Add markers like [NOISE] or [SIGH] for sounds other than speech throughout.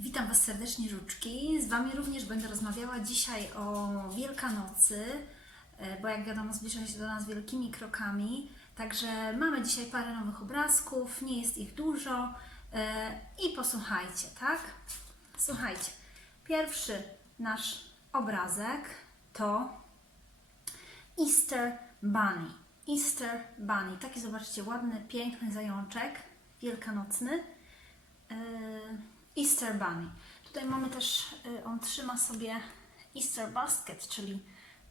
Witam Was serdecznie, Żuczki. Z Wami również będę rozmawiała dzisiaj o Wielkanocy, e, bo jak wiadomo, zbliża się do nas wielkimi krokami. Także mamy dzisiaj parę nowych obrazków, nie jest ich dużo. e, I posłuchajcie, tak? Słuchajcie. Pierwszy nasz obrazek to Easter Bunny. Easter Bunny. Taki zobaczcie, ładny, piękny zajączek wielkanocny. E, Easter Bunny. Tutaj mamy też, e, on trzyma sobie Easter Basket, czyli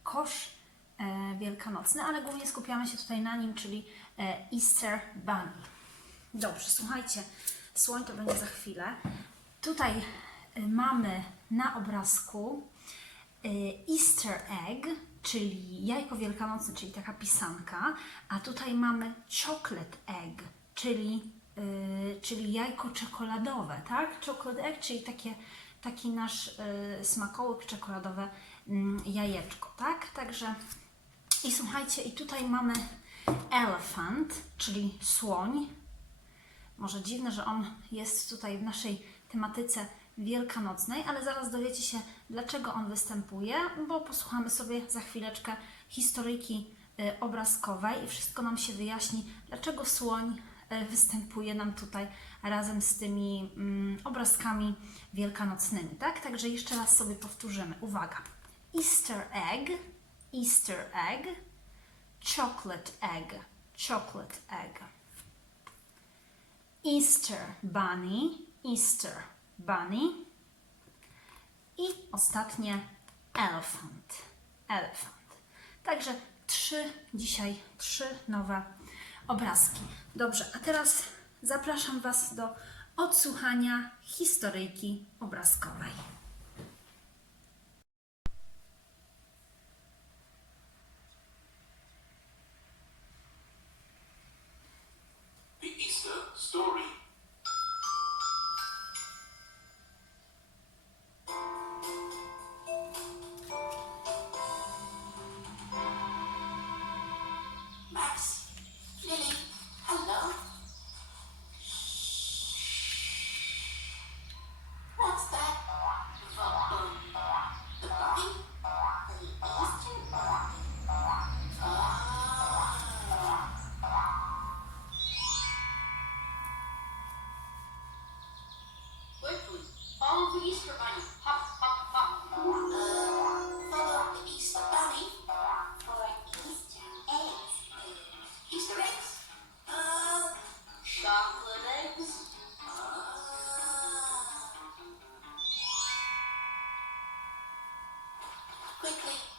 kosz e, wielkanocny, ale głównie skupiamy się tutaj na nim, czyli e, Easter Bunny. Dobrze, słuchajcie, słoń to będzie za chwilę. Tutaj e, mamy na obrazku e, Easter Egg, czyli jajko wielkanocne, czyli taka pisanka, a tutaj mamy chocolate egg, czyli, y, czyli jajko czekoladowe, tak? Chocolate egg, czyli takie, taki nasz y, smakołyk czekoladowe mm, jajeczko, tak? Także i słuchajcie, i tutaj mamy elephant, czyli słoń, może dziwne, że on jest tutaj w naszej tematyce wielkanocnej, ale zaraz dowiecie się, dlaczego on występuje, bo posłuchamy sobie za chwileczkę historyjki y, obrazkowej i wszystko nam się wyjaśni, dlaczego słoń występuje nam tutaj razem z tymi mm, obrazkami wielkanocnymi, tak? Także jeszcze raz sobie powtórzymy. Uwaga. Easter egg, Easter egg, chocolate egg, chocolate egg. Easter Bunny, Easter Bunny i ostatnie Elephant, Elephant. Także trzy dzisiaj, trzy nowe obrazki. Dobrze, a teraz zapraszam Was do odsłuchania historyjki obrazkowej. Quickly,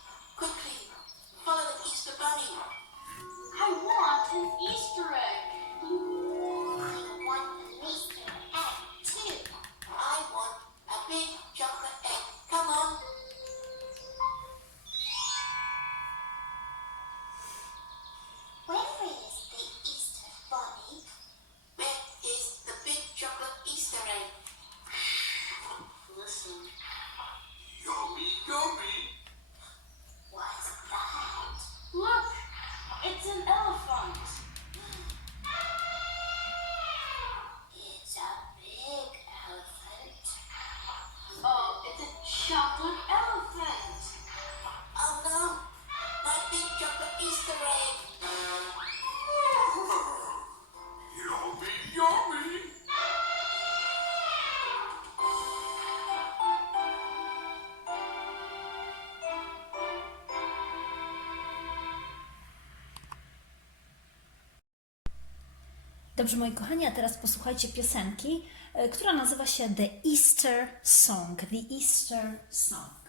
Dobrze, moi kochani, a teraz posłuchajcie piosenki, e, która nazywa się The Easter Song. The Easter Song.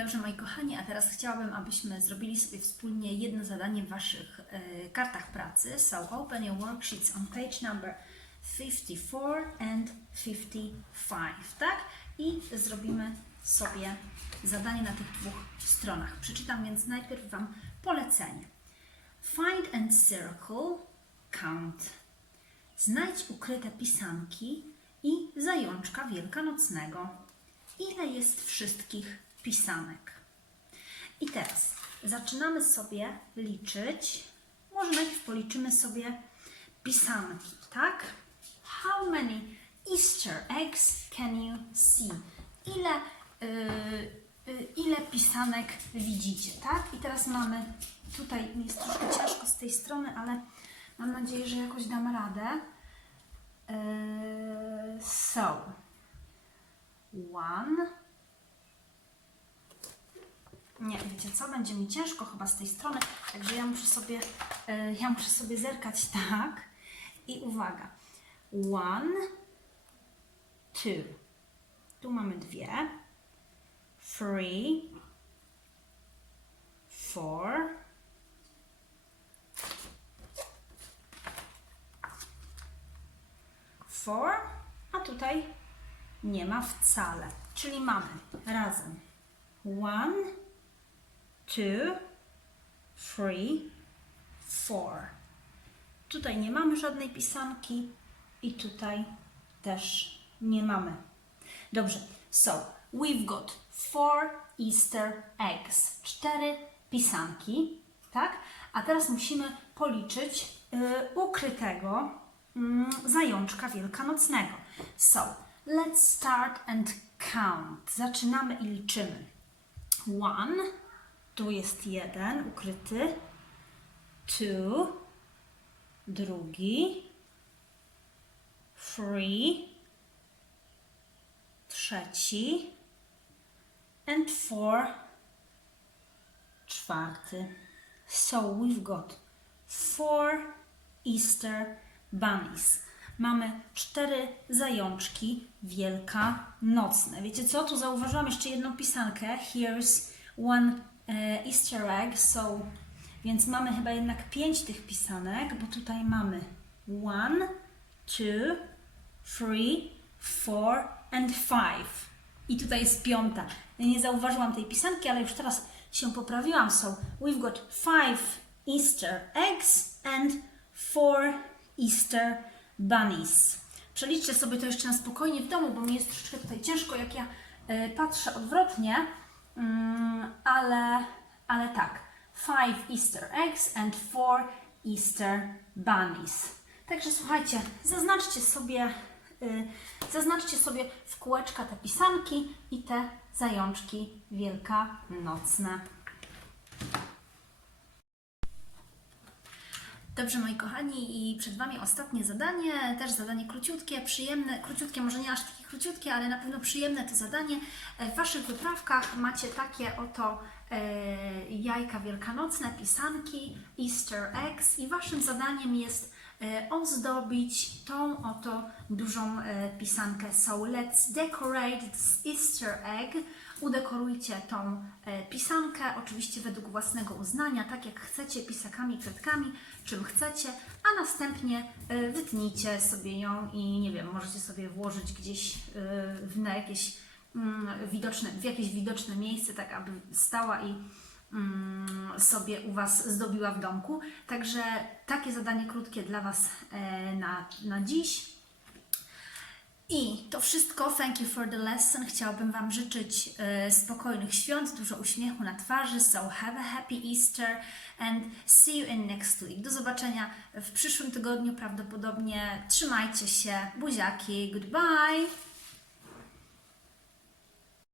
Dobrze, moi kochani, a teraz chciałabym, abyśmy zrobili sobie wspólnie jedno zadanie w Waszych e, kartach pracy. So open your worksheets on page number 54 and 55, tak? I zrobimy sobie zadanie na tych dwóch stronach. Przeczytam więc najpierw Wam polecenie. Find and circle, count. Znajdź ukryte pisanki i zajączka wielkanocnego. Ile jest wszystkich pisanek? I teraz zaczynamy sobie liczyć. Może najpierw policzymy sobie pisanki, tak? How many Easter eggs can you see? Ile, y, y, ile pisanek widzicie, tak? I teraz mamy, tutaj jest troszkę ciężko z tej strony, ale mam nadzieję, że jakoś dam radę. Y, so, one. Nie, wiecie co? Będzie mi ciężko chyba z tej strony, także ja muszę sobie, e, ja muszę sobie zerkać [LAUGHS] tak. I uwaga. One, two. Tu mamy dwie. Three, four, four, a tutaj nie ma wcale. Czyli mamy razem one, two, three, four. Tutaj nie mamy żadnej pisanki i tutaj też nie mamy. Dobrze, so we've got four Easter eggs. Cztery pisanki, tak? A teraz musimy policzyć y, ukrytego mm, zajączka wielkanocnego. So, let's start and count. Zaczynamy i liczymy. One, tu jest jeden ukryty. Two, drugi. Three, trzeci. And four, czwarty. So we've got four Easter bunnies. Mamy cztery zajączki wielkanocne. Wiecie co? Tu zauważyłam jeszcze jedną pisankę. Here's one Easter egg. So, więc mamy chyba jednak pięć tych pisanek, bo tutaj mamy one, two, three, four and five. I tutaj jest piąta. Nie zauważyłam tej pisanki, ale już teraz się poprawiłam. So we've got five Easter eggs and four Easter bunnies. Przeliczcie sobie to jeszcze na spokojnie w domu, bo mi jest troszeczkę tutaj ciężko, jak ja e, patrzę odwrotnie, Mm, ale, ale tak. Five Easter eggs and four Easter bunnies. Także słuchajcie, zaznaczcie sobie, y, zaznaczcie sobie w kółeczka te pisanki i te zajączki wielkanocne. Dobrze, moi kochani, i przed Wami ostatnie zadanie, też zadanie króciutkie, przyjemne, króciutkie, może nie aż takie króciutkie, ale na pewno przyjemne to zadanie. E, W Waszych wyprawkach macie takie oto e, jajka wielkanocne, pisanki, Easter eggs i Waszym zadaniem jest e, ozdobić tą oto dużą pisankę. So let's decorate this Easter egg. Udekorujcie tą e, pisankę, oczywiście według własnego uznania, tak jak chcecie, pisakami, kredkami, czym chcecie, a następnie e, wytnijcie sobie ją i nie wiem, możecie sobie włożyć gdzieś e, w, na jakieś mm, widoczne, w jakieś widoczne miejsce, tak aby stała i mm, sobie u Was zdobiła w domku. Także takie zadanie krótkie dla Was na, na dziś. I to wszystko. Thank you for the lesson. Chciałabym Wam życzyć e, spokojnych świąt, dużo uśmiechu na twarzy. So have a happy Easter and see you in next week. Do zobaczenia w przyszłym tygodniu prawdopodobnie. Trzymajcie się. Buziaki. Goodbye.